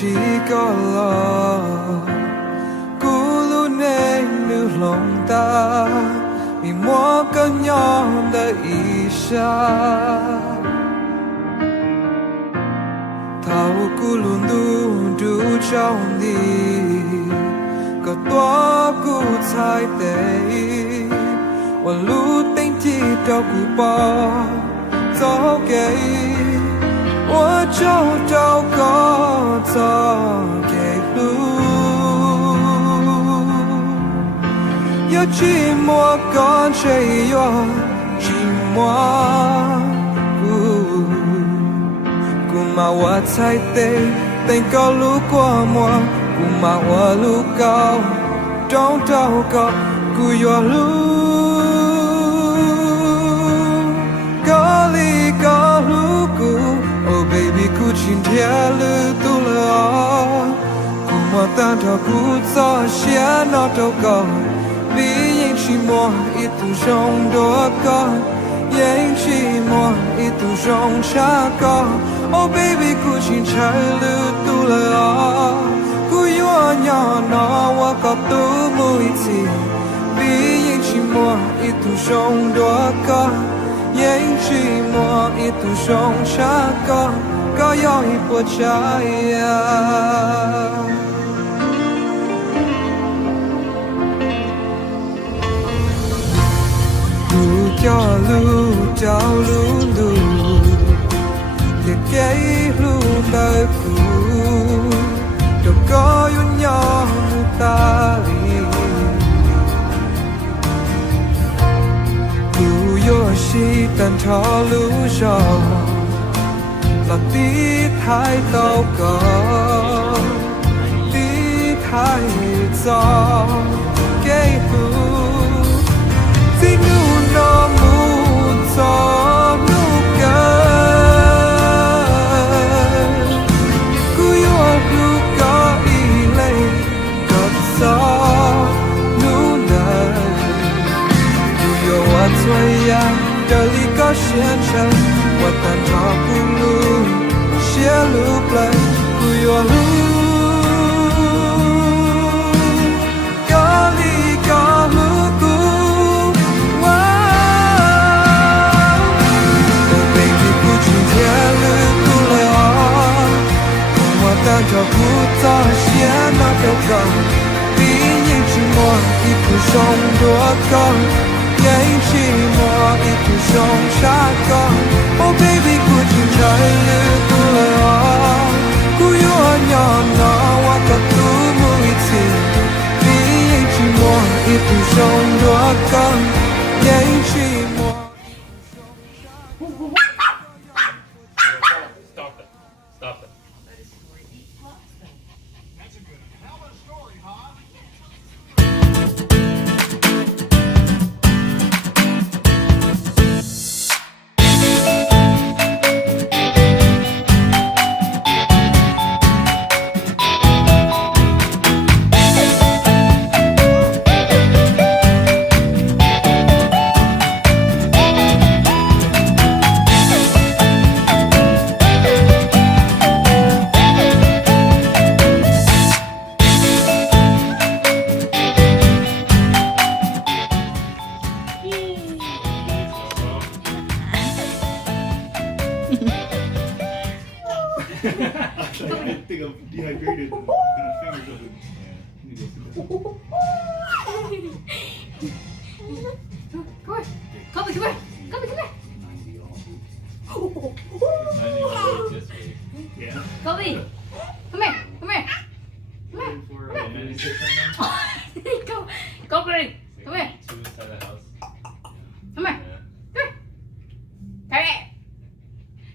chỉ có lo cú lu nê nữ lòng ta vì mua có nhau đã isha thao cú lu du du trong đi có toa cú sai tệ và lu tinh chi đâu cú bỏ gió kề 我找到个早给路，有寂寞感觉有寂寞，姑妈我猜对，等高路过我，姑妈我路高，找到个姑有路，高里高路姑。Oh baby, ku cinta lu tu la, ku mau tanpa ku tak sia nak kau. Vì yang chỉ mua itu trong đó có, yang chỉ mua itu trong cha có. Oh baby, ku cinta lu tu la, ku yêu nhau nó wa có tu mui chi. Vì yang chỉ mua itu trong đó có. Yang chỉ mua itu trong cha có yêu hiệp percaya lu cho lu trao lu lu để cái lu đời cũ đâu có yêu nhau ta đi chỉ tận cho lũ gió là tí thái tàu có tí thái gió cái hú tí nu nó mu gió nu cơ cứ yêu cứ có ý lấy cất gió nu nở cứ yêu ở tuổi ya đời lý có xiên chân và tàn trò cú lu xia lu play cú yo lu có lý có lu cú oh baby cú chung thia lu cú lệ o và tàn trò cú ta xia nó kêu cầu vì những chuyện mua thì cú sống đua con yang chỉ mua itu trong cha có. Oh baby, ku cinta lu tu la, ku yêu nhau nó wa có tu mui chi. Vì yang chỉ mua itu trong đó có, yang chỉ mua. Stop it! Stop it! Actually, I think I'm dehydrated. And my fingers up. Come here. 90 all. Yeah. Come here. Come here. For 96 right now? Come here. Come here. Two inside the house. Come here. Yeah. Come here.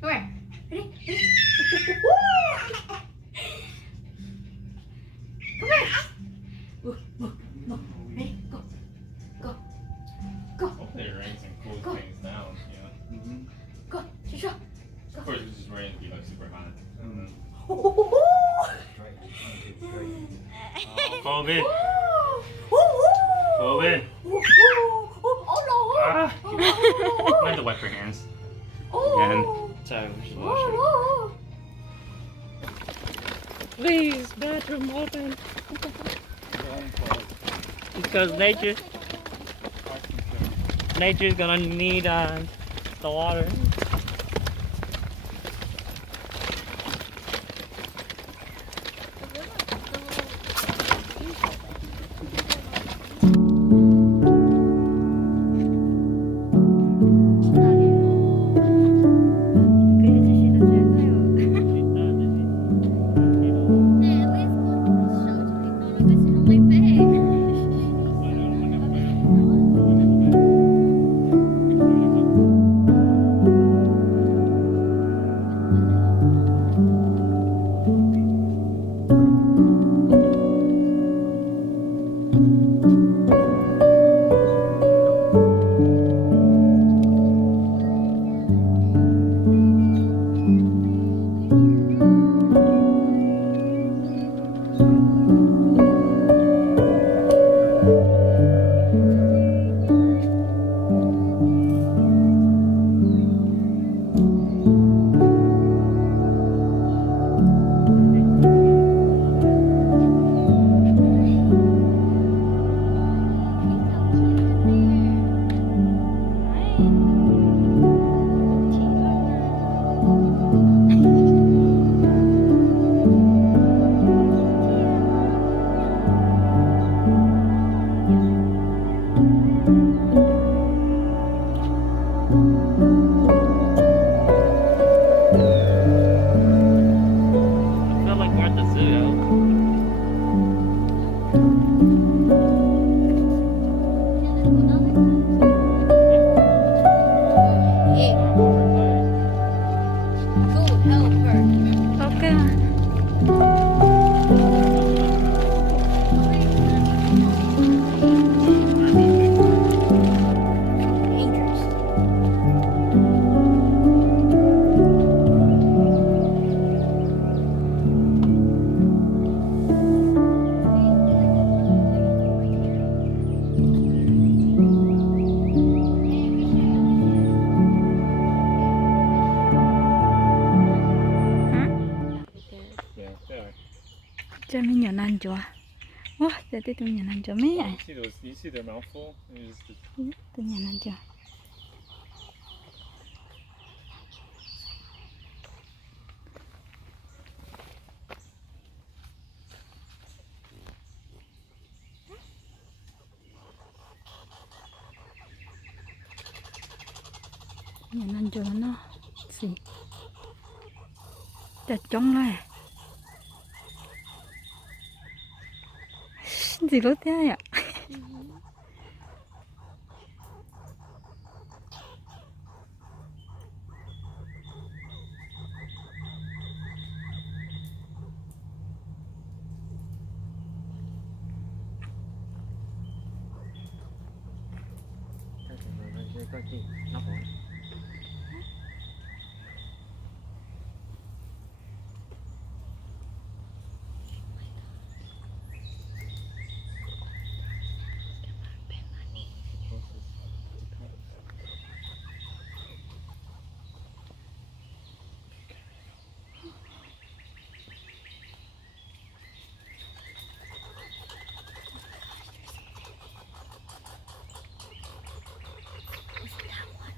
Come here. Ready? Come here. Ready? Go. Hopefully it rains and cools Go. things down, you know? Go. Sure. Of course, it's just rain to be like super hot. Kobe! Kobe! Ah! I had to wipe your hands. Again. Sorry, we should wash it. Please, bathroom open. Because nature's gonna need the water. I feel like we're at the zoo. Yeah, they are. Cho mình nhỏ năn chùa. Ủa, để tôi nhỏ năn chùa mấy vậy? You see their mouthful? Tôi nhỏ năn chùa. Nhỏ năn chùa nó gì? Chặt trống này. Gì lúc thế ạ?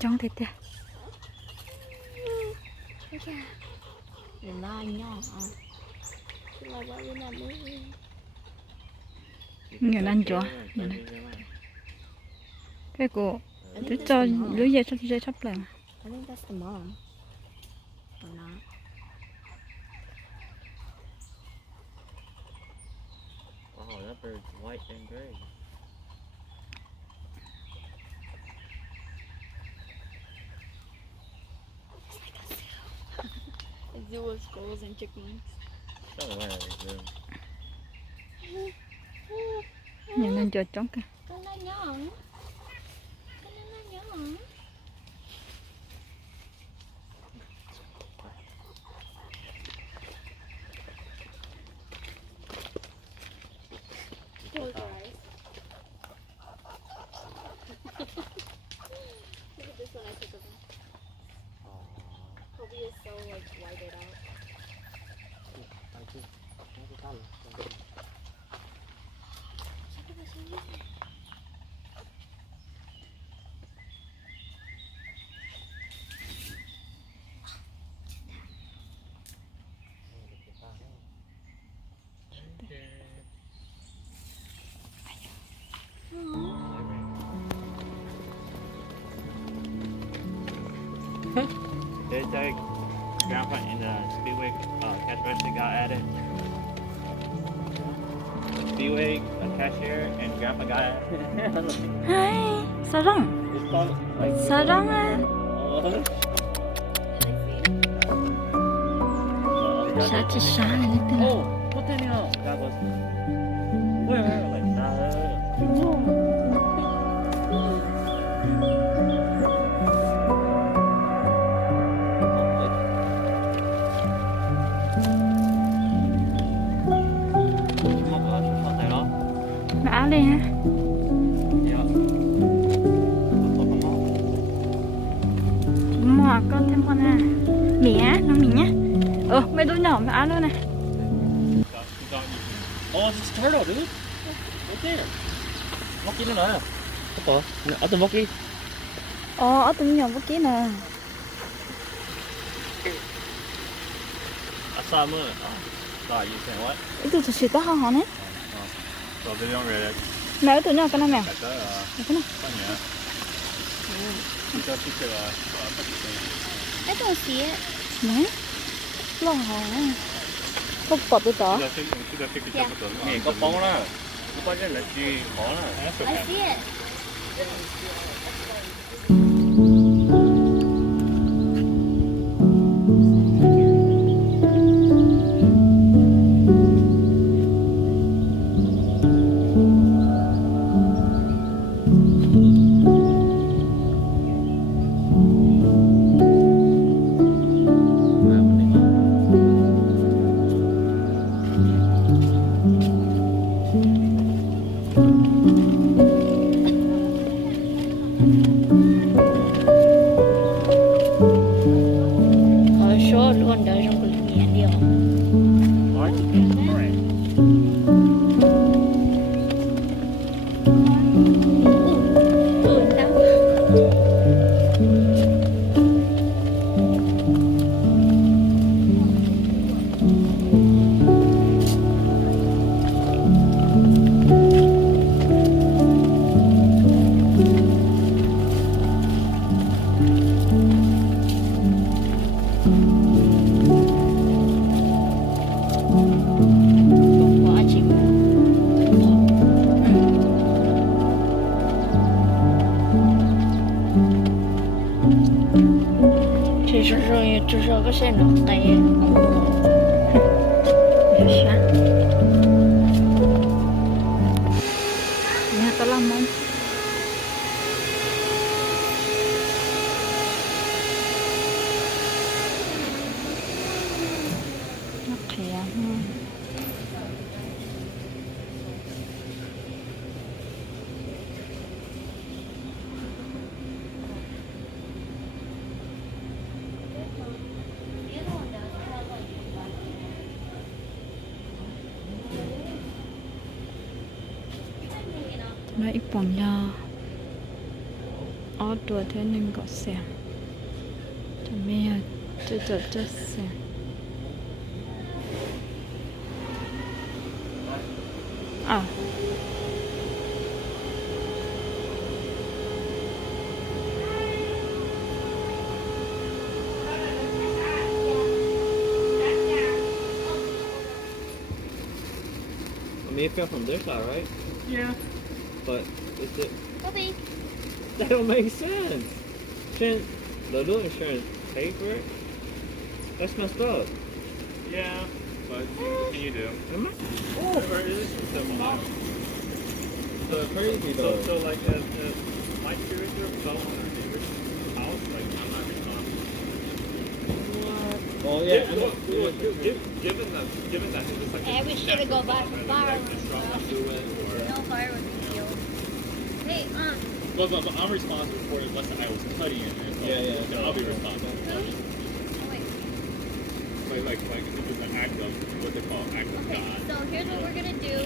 Trống thịt kìa. Nhỏ năn chùa. Cái cổ cứ cho lưới dây sắp lại. I think that's the mom. Or not. Wow, that bird's white and gray. A zoo of squirrels and chickens. Don't worry, dude. Nhỏ năn chùa trống kìa. Con nó nhọn. Con nó nhọn. Close your eyes. Look at this one I took of him. Kobe is so like whited out. take Grandpa in the Speedway cash register got added. Speedway cashier and Grandpa got added. Hai, sarang. It's called like Sarang á. Sao chỉ sáng này thế? Oh, what the hell? That was. Wait, like that. Mặc áo đi ha. Mua con thêm con à. Mì á, nó mì nhá. Mấy đứa nhỏ mặc áo luôn này. Oh, it's a turtle, dude. Right there. Monkey nữa nè. Ủa, ở từ monkey. Ở tụi nhỏ bố kia nè. I saw a moon. Sorry, you saying what? Itu thật sự to hơn họ nè. So they don't really Mẹ tụi nhỏ cái này mẹ. like that. Cái này. Fun, yeah. You thought you could, put the thing. I don't see it. Đấy. Lo hả. Không có tụi tỏ. You gotta take your time with those. Hey, có bóng đó. Có bao nhiêu là gì khó đó. That's I okay. see it. Luôn đợi trong cái miệng điều. Chỉ sợ rồi, chỉ sợ cái xe nó tay. Nhà ta làm không? Nó khỏe hơn. Nó ít bỏng nha. Ở tuổi thế nên có xe. Cho mẹ cho xe. À. I mean, it fell from their side, right? Yeah. But is it? Bobby. That don't make sense. Shouldn't the little insurance pay for it? That's messed up. Yeah. But what can you do? Or is this just a mom? So crazy though. So like, my spiritual fell on our neighbor's house, like, I'm not responsible. Oh yeah. Given that it's like Hey, we should have go back to fire. or No fireworks deal. Hey, but I'm responsible for it unless I was cutting it. So Yeah. I'll be responsible. really? Oh, wait. Like if it's an act of what they call act of Okay, God. so here's what we're gonna do.